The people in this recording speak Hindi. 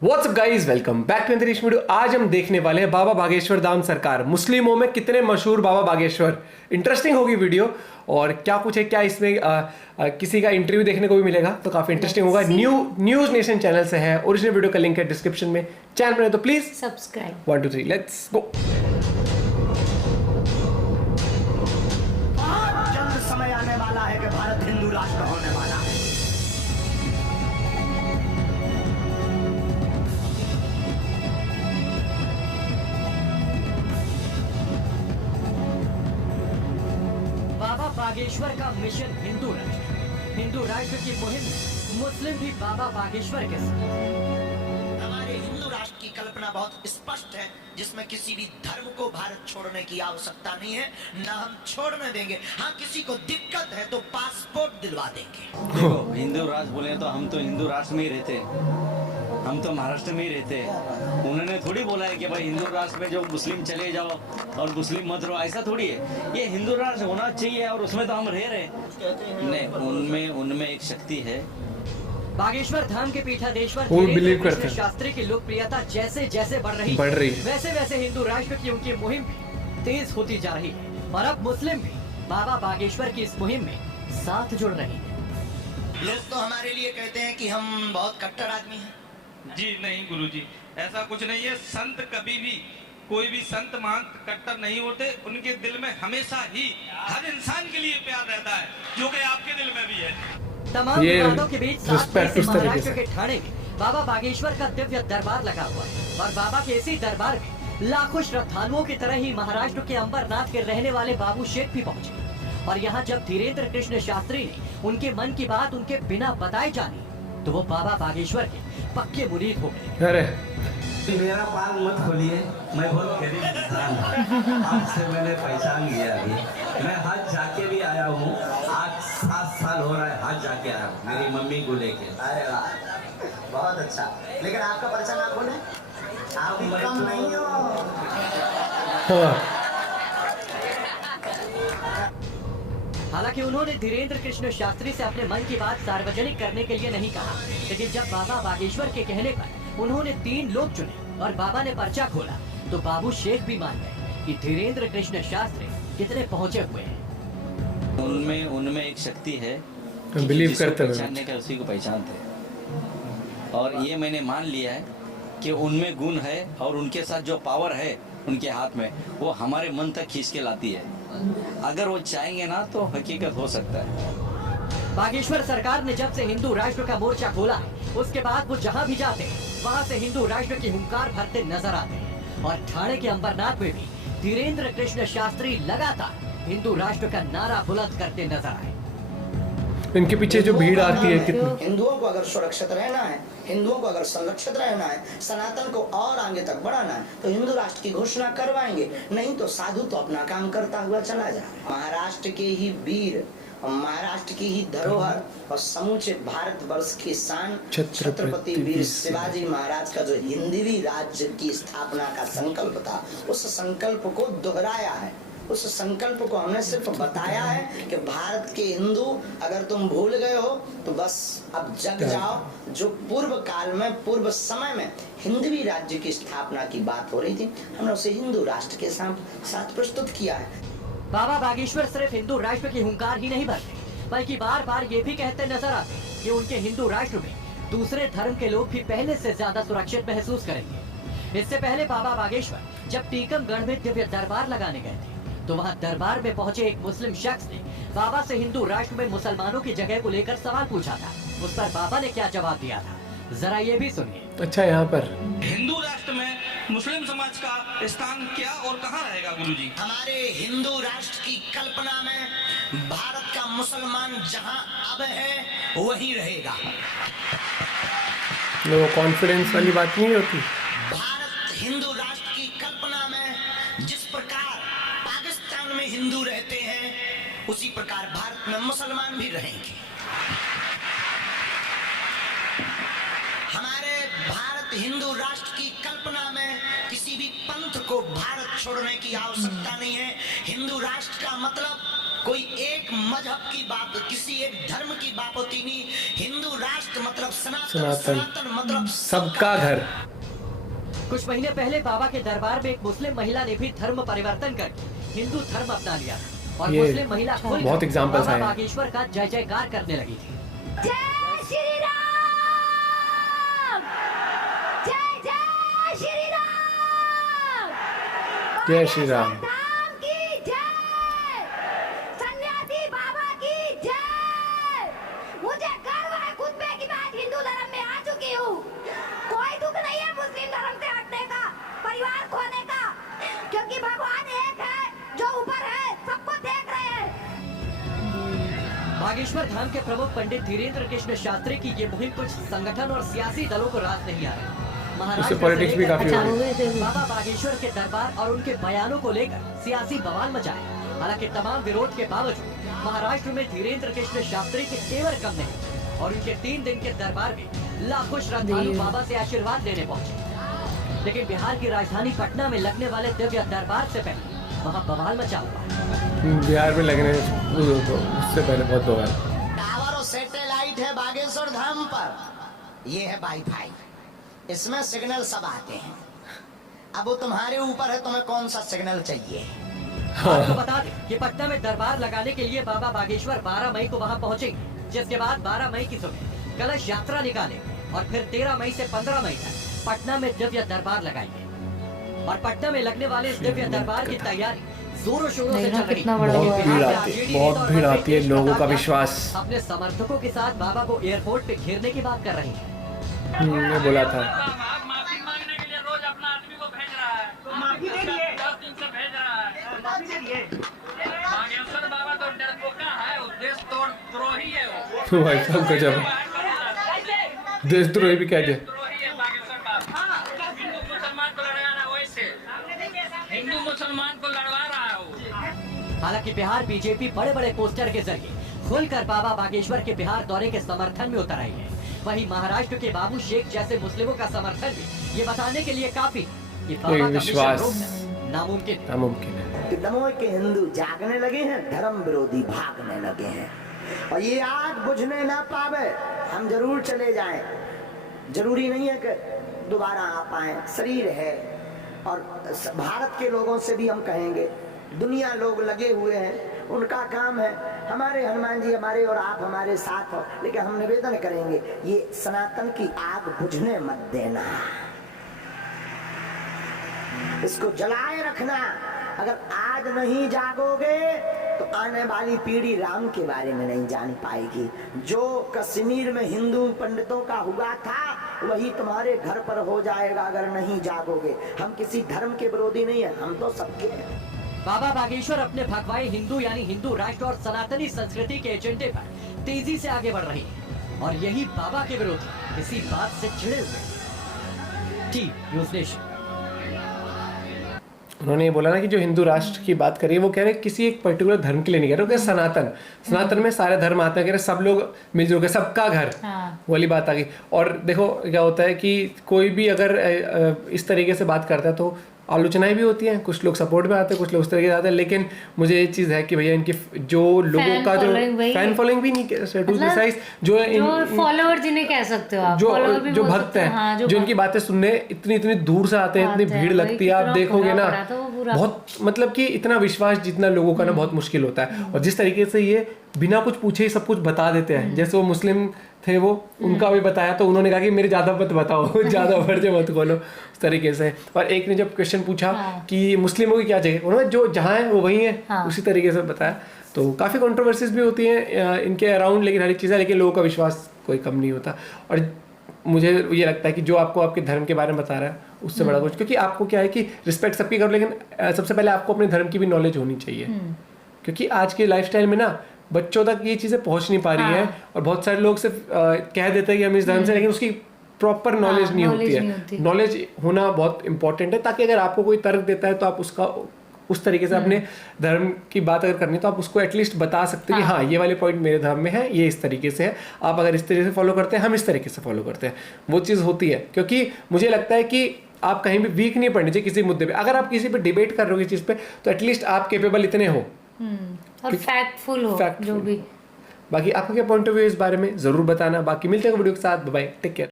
WhatsApp guys, welcome back to Antariksh video. आज हम देखने वाले हैं बाबा बागेश्वर धाम सरकार मुस्लिमों में कितने मशहूर बाबा बागेश्वर। इंटरेस्टिंग होगी वीडियो और क्या कुछ है, क्या इसमें किसी का इंटरव्यू देखने को भी मिलेगा, तो काफी इंटरेस्टिंग होगा। न्यूज नेशन चैनल से है, ओरिजिनल वीडियो का लिंक है डिस्क्रिप्शन में। चैनल पर है तो प्लीज सब्सक्राइब। 1 2 3 let's go. जल्द समय आने वाला है कि भारत हिंदू राष्ट्र होने वाला है। बाबा बागेश्वर का मिशन हिंदू राष्ट्र की मुहिम में मुस्लिम भी बाबा बागेश्वर के साथ। हमारे हिंदू राष्ट्र की कल्पना बहुत स्पष्ट है, जिसमें किसी भी धर्म को भारत छोड़ने की आवश्यकता नहीं है, ना हम छोड़ने देंगे। हाँ, किसी को दिक्कत है तो पासपोर्ट दिलवा देंगे। देखो, हिंदू राष्ट्र बोले तो हम तो हिंदू राष्ट्र में ही रहते हैं, हम तो महाराष्ट्र में ही रहते हैं। उन्होंने थोड़ी बोला है कि भाई हिंदू राष्ट्र में जो मुस्लिम चले जाओ और मुस्लिम मत रहो, ऐसा थोड़ी है। ये हिंदू राष्ट्र होना चाहिए और उसमें तो हम रह रहे हैं। नहीं, उनमें एक शक्ति है। बागेश्वर धाम के पीठाधीश्वर वो धीरेन्द्र believe कृष्ण करते हैं। शास्त्री की लोकप्रियता जैसे जैसे बढ़ रही है। वैसे वैसे हिंदू राष्ट्र की उनकी मुहिम भी तेज होती जा रही है और अब मुस्लिम भी बाबा बागेश्वर की इस मुहिम में साथ जुड़ रहे हैं। लोग तो हमारे लिए कहते हैं कि हम बहुत कट्टर आदमी हैं। जी नहीं गुरुजी, ऐसा कुछ नहीं है। संत कभी भी, कोई भी संत महंत कट्टर नहीं होते। उनके दिल में हमेशा ही हर इंसान के लिए प्यार रहता है, जो कि आपके दिल में भी है। तमाम ये विवादों के बीच 7 respect मई से उस तरीके महाराष्ट्र से। के ठाणे में बाबा बागेश्वर का दिव्य दरबार लगा हुआ है और बाबा के इसी दरबार में लाखों श्रद्धालुओं की तरह ही महाराष्ट्र के अंबरनाथ के रहने वाले बाबू शेख भी पहुंचे। और यहाँ जब धीरेन्द्र कृष्ण शास्त्री ने उनके मन की बात उनके बिना बताए जानी, तो वो बाबा बागेश्वर के पक्के मुरीद हो गए। अरे मेरा पाल मत खोलिए, मैं बहुत गरीब इंसान हूँ। आपसे मैंने पहचान लिया अभी। मैं हज जाके भी आया हूँ, आज 7 साल हो रहा है हज जाके आया हूँ, मेरी मम्मी को लेके। अरे वाह, बहुत अच्छा। लेकिन आपका परिचय ना खोले, आप भी कम नहीं हो। हाँ, हालांकि उन्होंने धीरेन्द्र कृष्ण शास्त्री से अपने मन की बात सार्वजनिक करने के लिए नहीं कहा, लेकिन जब बाबा बागेश्वर के कहने पर उन्होंने 3 लोग चुने और बाबा ने पर्चा खोला, तो बाबू शेख भी मान गए कि धीरेन्द्र कृष्ण शास्त्री कितने पहुंचे हुए हैं। उनमें एक शक्ति है, बिलीव जिसको करते हैं। पहचानने का उसी को पहचानते हैं। और ये मैंने मान लिया है कि उनमें गुण है और उनके साथ जो पावर है उनके हाथ में, वो हमारे मन तक खींच के लाती है। अगर वो चाहेंगे ना तो हकीकत हो सकता है। बागेश्वर सरकार ने जब से हिंदू राष्ट्र का मोर्चा खोला है, उसके बाद वो जहाँ भी जाते हैं वहाँ से हिंदू राष्ट्र की हुंकार भरते नजर आते हैं। और ठाणे के अंबरनाथ में भी धीरेन्द्र कृष्ण शास्त्री लगातार हिंदू राष्ट्र का नारा बुलंद करते नजर आए। इनके पीछे जो भीड़ आती है कितनी। हिंदुओं को अगर सुरक्षित रहना है, हिंदुओं को अगर संरक्षित रहना है, सनातन को और आगे तक बढ़ाना है, तो हिंदू राष्ट्र की घोषणा करवाएंगे। नहीं तो साधु तो अपना काम करता हुआ चला जाए। महाराष्ट्र के ही वीर, महाराष्ट्र की ही धरोहर और समूचे भारतवर्ष की शान छत्रपति वीर शिवाजी महाराज का जो हिंदवी राज्य की स्थापना का संकल्प था, उस संकल्प को दोहराया है। उस संकल्प को हमने सिर्फ बताया है कि भारत के हिंदू, अगर तुम भूल गए हो तो बस अब जग जाओ। जो पूर्व काल में, पूर्व समय में हिंदवी राज्य की स्थापना की बात हो रही थी, हमने उसे हिंदू राष्ट्र के साथ प्रस्तुत किया है। बाबा बागेश्वर सिर्फ हिंदू राष्ट्र की हुंकार ही नहीं भरते, बल्कि बार बार ये भी कहते नजर आते कि उनके हिंदू राष्ट्र में दूसरे धर्म के लोग भी पहले से ज्यादा सुरक्षित महसूस करेंगे। इससे पहले बाबा बागेश्वर जब टीकमगढ़ में दिव्य दरबार लगाने गए थे, तो वहाँ दरबार में पहुंचे एक मुस्लिम शख्स ने बाबा से हिंदू राष्ट्र में मुसलमानों की जगह को लेकर सवाल पूछा था। उस पर बाबा ने क्या जवाब दिया था, जरा ये भी सुनिए। अच्छा, यहाँ पर हिंदू राष्ट्र में मुस्लिम समाज का स्थान क्या और कहाँ रहेगा गुरुजी? हमारे हिंदू राष्ट्र की कल्पना में भारत का मुसलमान जहां अब है वहीं रहेगा। वो कॉन्फिडेंस वाली बात नहीं होती। भारत हिंदू राष्ट्र की कल्पना में जिस प्रकार पाकिस्तान में हिंदू रहते हैं, उसी प्रकार भारत में मुसलमान भी रहेंगे। हमारे भारत हिंदू राष्ट्र की कल्पना में किसी भी पंथ को भारत छोड़ने की आवश्यकता नहीं है। हिंदू राष्ट्र का मतलब कोई एक मजहब की बात, किसी एक धर्म की बात होती नहीं। हिंदू राष्ट्र मतलब सनातन, सनातन मतलब सबका घर। कुछ महीने पहले बाबा के दरबार में एक मुस्लिम महिला ने भी धर्म परिवर्तन करके हिंदू धर्म अपना लिया और ये मुस्लिम महिला खुलकर बहुत एग्जाम्पल्स बाबा आए हैं। बागेश्वर का जय जयकार करने लगी थी। जय श्री राम, जय जय श्री राम, जय श्री राम। धाम की जय, सन्यासी बाबा की जय। मुझे गर्व है खुद पे कि मैं आज हिंदू धर्म में आ चुकी हूँ। कोई दुख नहीं है मुस्लिम धर्म से हटने का, परिवार खोने का, क्योंकि भगवान एक है जो ऊपर है, सबको देख रहे हैं। बागेश्वर धाम के प्रमुख पंडित धीरेन्द्र कृष्ण शास्त्री की ये मुहिम कुछ संगठन और सियासी दलों को रास नहीं आ रही। महाराष्ट्र उससे पॉलिटिक्स भी काफी हो रही। बाबा बागेश्वर के दरबार और उनके बयानों को लेकर सियासी बवाल मचा है। हालांकि तमाम विरोध के बावजूद महाराष्ट्र में धीरेन्द्र कृष्ण शास्त्री के तेवर कम नहीं और उनके 3 दिन के दरबार में लाखों श्रद्धालु बाबा से आशीर्वाद लेने पहुंचे। लेकिन बिहार की राजधानी पटना में लगने वाले दिव्य दरबार से पहले वहाँ बवाल मचा हुआ है। बिहार में लगने उससे पहले बहुत बवाल। टावर और सैटेलाइट है बागेश्वर धाम पर, ये है वाईफाई, इसमें सिग्नल सब आते हैं। अब वो तुम्हारे ऊपर है, तुम्हें कौन सा सिग्नल चाहिए। आपको बता दें कि पटना में दरबार लगाने के लिए बाबा बागेश्वर 12 मई को वहां पहुंचेंगे, जिसके बाद 12 मई की सुबह कलश यात्रा निकालेंगे और फिर 13 मई से 15 मई तक पटना में दिव्य दरबार लगाएंगे। और पटना में लगने वाले इस दिव्य दरबार की तैयारी जोरों शोरों से चल रही है। बहुत भीड़ आती है, बहुत भीड़ आती है, लोगों का विश्वास। अपने समर्थकों के साथ बाबा को एयरपोर्ट पे घेरने की बात कर रही है। मैं बोला था माफी मांगने के लिए रोज अपना आदमी को भेज रहा है, तो माफी दे दिए, 10 दिन से भेज रहा है, माफी दे दिए। बागेश्वर बाबा तो डरपोका है, वो देशद्रोही है वो। भाई साहब गजब, देशद्रोही भी कह दिया। देशद्रोही है बागेश्वर बाबा। हिंदू मुसलमान को लड़ाना, वैसे हिंदू मुसलमान को लड़वा रहा है वो। हालांकि बिहार बीजेपी बड़े बड़े पोस्टर के जरिए खुलकर बाबा बागेश्वर के बिहार दौरे के समर्थन में उतर आई है। वहीं महाराष्ट्र के बाबू शेख जैसे मुस्लिमों का समर्थन भी ये बताने के लिए काफी कि बाबा का विश्वास मिशन रोकना नामुमकिन है। दमोह के हिंदू जागने लगे हैं, धर्म विरोधी भागने लगे हैं, और ये आग बुझने ना पावे। हम जरूर चले जाएं, जरूरी नहीं है कि दोबारा आ पाए, शरीर है। और भारत के लोगों से भी हम कहेंगे, दुनिया लोग लगे हुए हैं, उनका काम है। हमारे हनुमान जी हमारे और आप हमारे साथ हो, लेकिन हम निवेदन करेंगे ये सनातन की आग बुझने मत देना, इसको जलाए रखना। अगर आज नहीं जागोगे तो आने वाली पीढ़ी राम के बारे में नहीं जान पाएगी। जो कश्मीर में हिंदू पंडितों का हुआ था वही तुम्हारे घर पर हो जाएगा अगर नहीं जागोगे। हम किसी धर्म के विरोधी नहीं है, हम तो सबके हैं। बाबा बागेश्वर अपने भगवाए हिंदू यानी हिंदू राष्ट्र और सनातनी संस्कृति के एजेंडे पर तेजी से आगे बढ़ रही है और यही बाबा के विरोधी इसी बात से चिढ़े हुए। T news nation. उन्होंने ये बोला ना कि जो हिंदू राष्ट्र की बात करी है वो कह रहे किसी एक पर्टिकुलर धर्म के लिए नहीं कह रहे, वो कह सनातन, सनातन में सारे धर्म आते हैं, कह रहे सब लोग मिलजुल के, सबका घर, वाली बात आ गई। और देखो क्या होता है कि कोई भी अगर इस तरीके से बात करता है तो आलोचनाएं भी होती हैं, कुछ लोग सपोर्ट में आते हैं, कुछ लोग उस तरीके से आते हैं। लेकिन मुझे ये चीज़ है कि भैया इनकी जो लोगों का जो फैन फॉलोइंग भी नहीं, जो फॉलोअर जिन्हें कह सकते हो आप, जो भक्त हैं, जो इनकी बातें सुनने इतनी दूर से आते हैं, इतनी भीड़ लगती है, आप देखोगे ना बहुत, मतलब कि इतना विश्वास जितना लोगों का ना बहुत मुश्किल होता है। और जिस तरीके से ये बिना कुछ पूछे ही सब कुछ बता देते हैं, जैसे वो मुस्लिम थे, वो उनका भी बताया तो उन्होंने कहा कि मेरे ज्यादा मत बताओ, ज्यादा वर्जे मत खोलो, उस तरीके से। और एक ने जब क्वेश्चन पूछा कि मुस्लिमों की क्या जगह, उन्होंने जो जहाँ है वो वही है, उसी तरीके से बताया। तो काफ़ी कंट्रोवर्सीज भी होती हैं इनके अराउंड, लेकिन हर एक चीज़ है, लेकिन लोगों का विश्वास कोई कम नहीं होता। और मुझे ये लगता है कि जो आपको आपके धर्म के बारे में बता रहा है उससे बड़ा कुछ, क्योंकि आपको क्या है कि रिस्पेक्ट सबकी करो, लेकिन सबसे पहले आपको अपने धर्म की भी नॉलेज होनी चाहिए। क्योंकि आज के लाइफस्टाइल में ना बच्चों तक ये चीज़ें पहुंच नहीं पा रही हैं, और बहुत सारे लोग सिर्फ कह देते हैं कि हम इस धर्म से, लेकिन उसकी प्रॉपर नॉलेज नहीं होती है। नॉलेज होना बहुत इंपॉर्टेंट है, ताकि अगर आपको कोई तर्क देता है तो आप उसका उस तरीके से अपने धर्म की बात अगर करनी है तो आप उसको एटलीस्ट बता सकते हैं कि हाँ ये वाले पॉइंट मेरे धर्म में है, ये इस तरीके से है, आप अगर इस तरीके से फॉलो करते हैं, हम इस तरीके से फॉलो करते हैं, वो चीज़ होती है। क्योंकि मुझे लगता है कि आप कहीं भी वीक नहीं पड़नी चाहिए किसी मुद्दे पे। अगर आप किसी पे डिबेट कर रहे हो किसी चीज़ पे, तो एटलीस्ट आप केपेबल इतने हो और फैक्टफुल हो Factful. जो भी। बाकी आपका क्या पॉइंट ऑफ व्यू इस बारे में जरूर बताना। बाकी मिलते हैं वीडियो के साथ, बाय, टेक केयर।